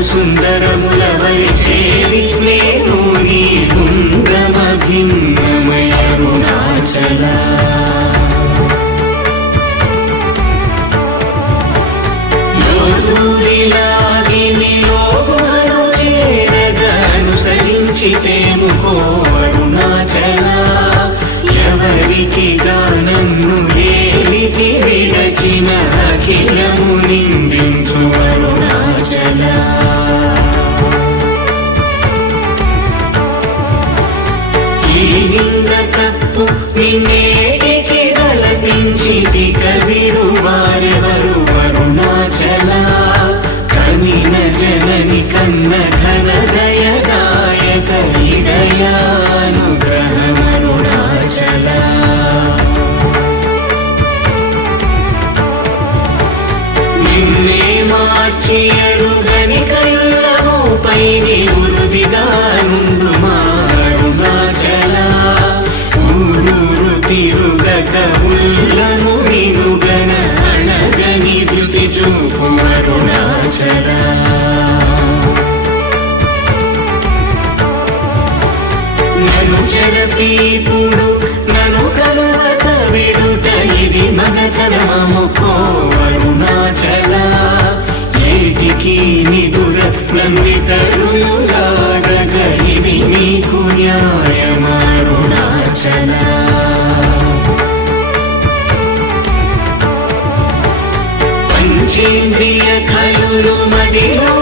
అళ్ళకు సుందరముల వరి చేరి నేను నీ గుండ్రమ భిన్నమయ అరుణాచల లోదూరిలాగిని లోగుహను చేరగా అనుసరించితేముకో అరుణాచల. ఎవరికి గానన్ను ఏలికి విడచిన ఈ నింద తప్పు నిన్నేటికి గలపించి కవిడు వారెవరు? అరుణాచల కమిన జనని కన్న ఘన దయదాయక హృదయానుగ్రహమరుణాచల నిన్నే మార్చి నన్ను నను నన్ను కలవక విడుట ఇది మగతరముకో కోరుణాచల ఏటికి నిదుర నందితరులు లాగగ ఇది నీకు న్యాయమారుణాచల పంచేంద్రియ కలులు మదిలో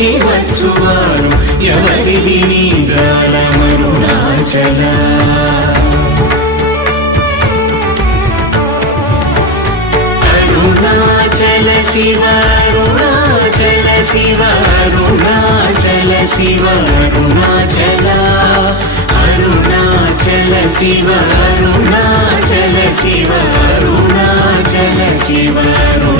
మాయమునరించి వచ్చువారు ఎవరిది నీ జాలమరుణాచల అరుణాచల శివ అరుణాచల శివ అరుణాచల శివ అరుణాచల అరుణాచల శివ అరుణాచల శివ అరుణాచల శివ అరుణ